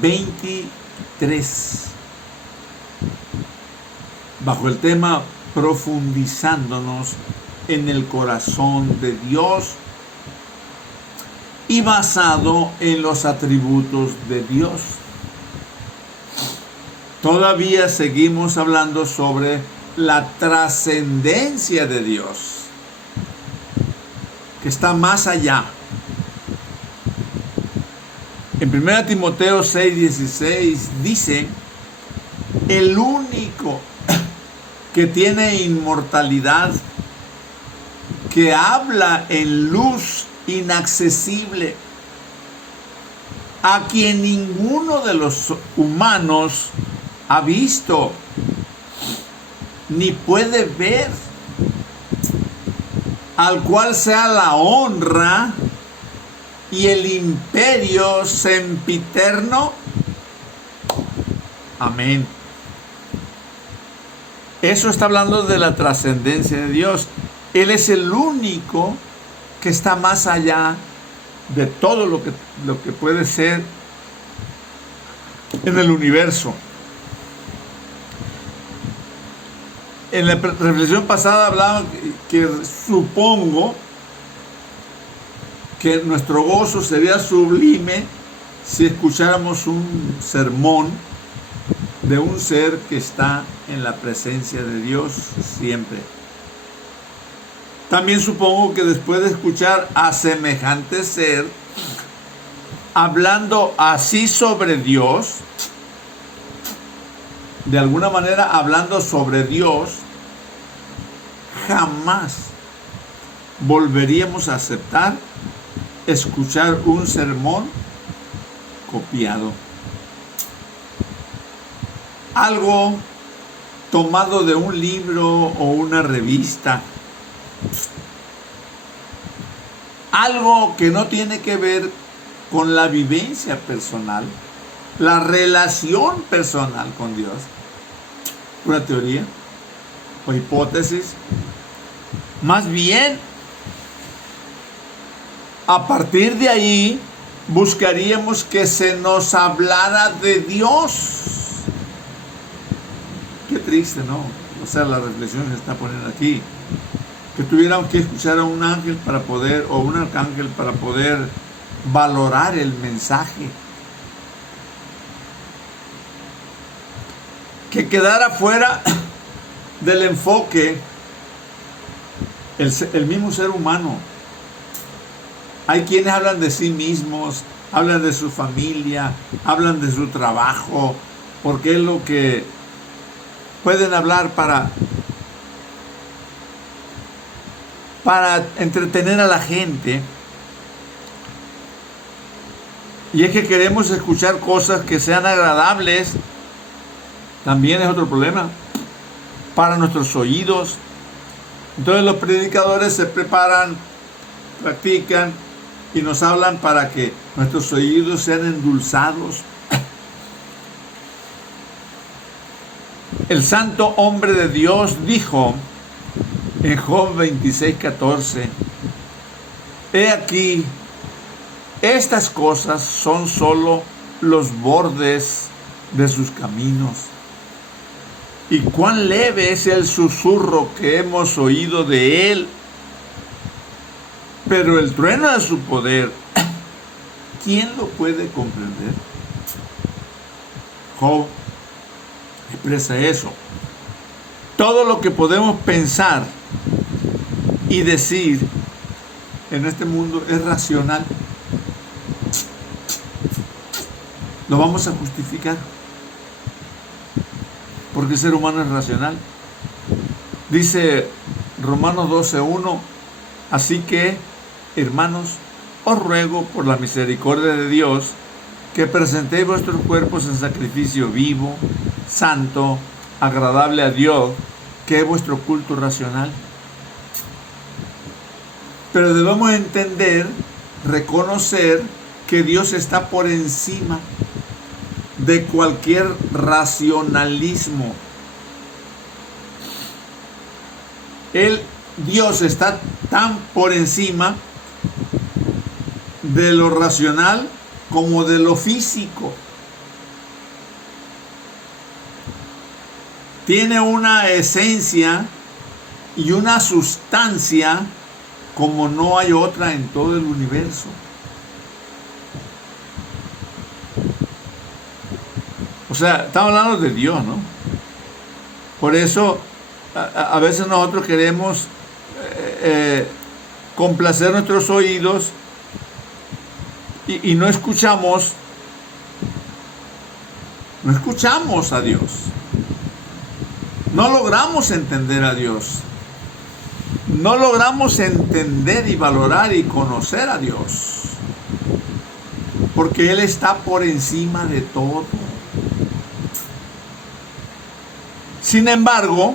23, bajo el tema profundizándonos en el corazón de Dios y basado en los atributos de Dios. Todavía seguimos hablando sobre la trascendencia de Dios, que está más allá. En 1 Timoteo 6:16 dice: el único que tiene inmortalidad, que habla en luz inaccesible, a quien ninguno de los humanos ha visto ni puede ver, al cual sea la honra y el imperio sempiterno. Amén. Eso está hablando de la trascendencia de Dios. Él es el único que está más allá de todo lo que puede ser en el universo. En la reflexión pasada hablaba que supongo que nuestro gozo sería sublime si escucháramos un sermón de un ser que está en la presencia de Dios siempre. También supongo que después de escuchar a semejante ser hablando así sobre Dios, de alguna manera hablando sobre Dios, jamás volveríamos a aceptar escuchar un sermón copiado. Algo tomado de un libro o una revista. Algo que no tiene que ver con la vivencia personal, la relación personal con Dios. Una teoría o hipótesis. Más bien, a partir de ahí, buscaríamos que se nos hablara de Dios. Qué triste, ¿no? O sea, la reflexión que se está poniendo aquí. Que tuviéramos que escuchar a un ángel para poder, o un arcángel para poder valorar el mensaje. Que quedara fuera del enfoque el mismo ser humano. Hay quienes hablan de sí mismos, hablan de su familia, hablan de su trabajo, porque es lo que pueden hablar para entretener a la gente. Y es que queremos escuchar cosas que sean agradables. También es otro problema para nuestros oídos. Entonces los predicadores se preparan, practican y nos hablan para que nuestros oídos sean endulzados. El santo hombre de Dios dijo en Job 26:14: he aquí, estas cosas son solo los bordes de sus caminos, y cuán leve es el susurro que hemos oído de él, pero el trueno de su poder, ¿quién lo puede comprender? Job expresa eso. Todo lo que podemos pensar y decir en este mundo es racional. Lo vamos a justificar porque el ser humano es racional. Dice Romanos 12:1: así que, hermanos, os ruego por la misericordia de Dios que presentéis vuestros cuerpos en sacrificio vivo, santo, agradable a Dios, que es vuestro culto racional. Pero debemos entender, reconocer que Dios está por encima de cualquier racionalismo. Dios está tan por encima de lo racional como de lo físico. tiene una esencia y una sustancia como no hay otra en todo el universo. O sea, estamos hablando de Dios, ¿no? Por eso a veces nosotros queremos complacer nuestros oídos y no escuchamos a Dios. No logramos entender a Dios. No logramos entender y valorar y conocer a Dios. Porque Él está por encima de todo. Sin embargo,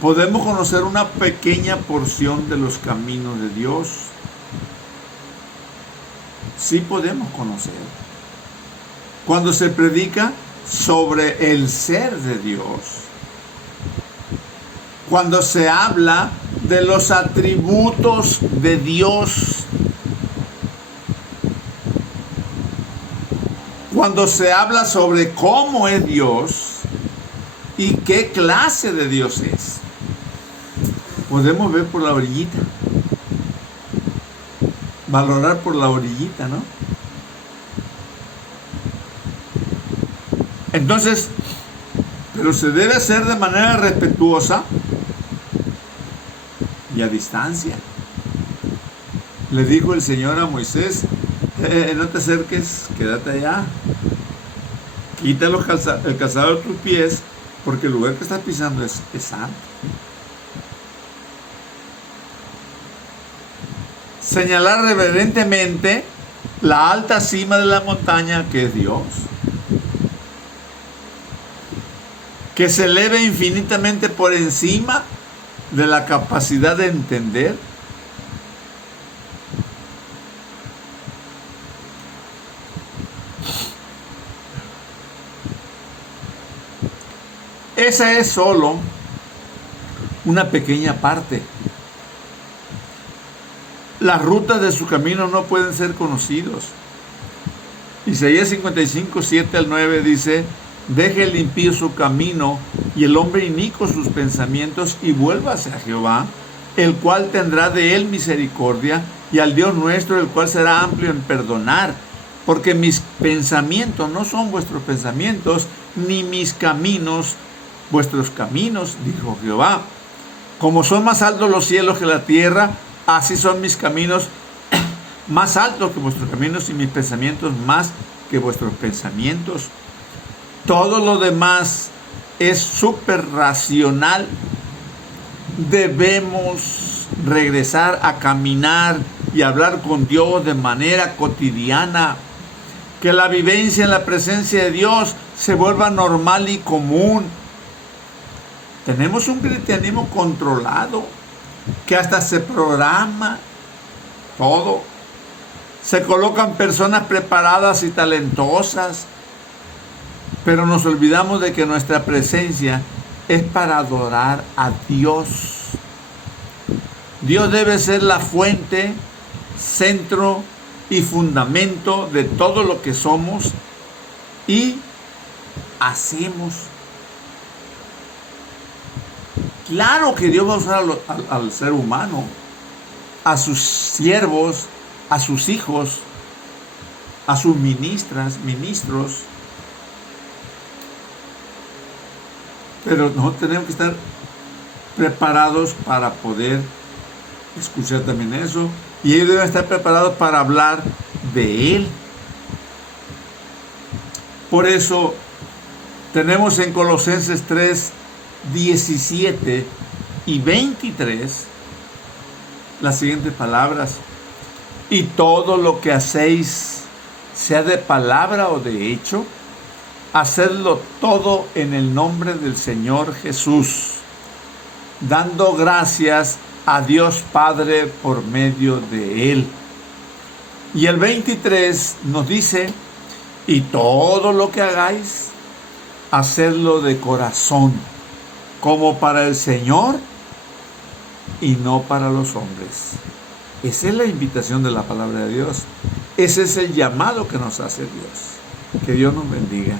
podemos conocer una pequeña porción de los caminos de Dios. Sí podemos conocer. Cuando se predica sobre el ser de Dios, cuando se habla de los atributos de Dios, cuando se habla sobre cómo es Dios y qué clase de Dios es, podemos ver por la orillita, valorar por la orillita, ¿no? Entonces, pero se debe hacer de manera respetuosa y a distancia. Le dijo el Señor a Moisés, no te acerques, quédate allá. Quita el calzado de tus pies, porque el lugar que estás pisando es santo. Señalar reverentemente la alta cima de la montaña que es Dios. Que se eleve infinitamente por encima de la capacidad de entender. Esa es solo una pequeña parte. Las rutas de su camino no pueden ser conocidos. Isaías 55, 7 al 9 dice: deje el impío su camino y el hombre inicuo sus pensamientos y vuélvase a Jehová, el cual tendrá de él misericordia, y al Dios nuestro, el cual será amplio en perdonar. Porque mis pensamientos no son vuestros pensamientos, ni mis caminos vuestros caminos, dijo Jehová. Como son más altos los cielos que la tierra, así son mis caminos más altos que vuestros caminos, y mis pensamientos más que vuestros pensamientos. Todo lo demás es súper racional. Debemos regresar a caminar y hablar con Dios de manera cotidiana. Que la vivencia en la presencia de Dios se vuelva normal y común. Tenemos un cristianismo controlado, que hasta se programa todo. Se colocan personas preparadas y talentosas, pero nos olvidamos de que nuestra presencia es para adorar a Dios. Dios debe ser la fuente, centro y fundamento de todo lo que somos y hacemos. Claro que Dios va a usar al ser humano, a sus siervos, a sus hijos, a sus ministros, pero nosotros tenemos que estar preparados para poder escuchar también eso, y ellos deben estar preparados para hablar de Él. Por eso tenemos en Colosenses 3, 17 y 23 las siguientes palabras: y todo lo que hacéis, sea de palabra o de hecho, hacedlo todo en el nombre del Señor Jesús, dando gracias a Dios Padre por medio de Él. Y el 23 nos dice: y todo lo que hagáis, hacedlo de corazón, como para el Señor y no para los hombres. Esa es la invitación de la palabra de Dios. Ese es el llamado que nos hace Dios. Que Dios nos bendiga.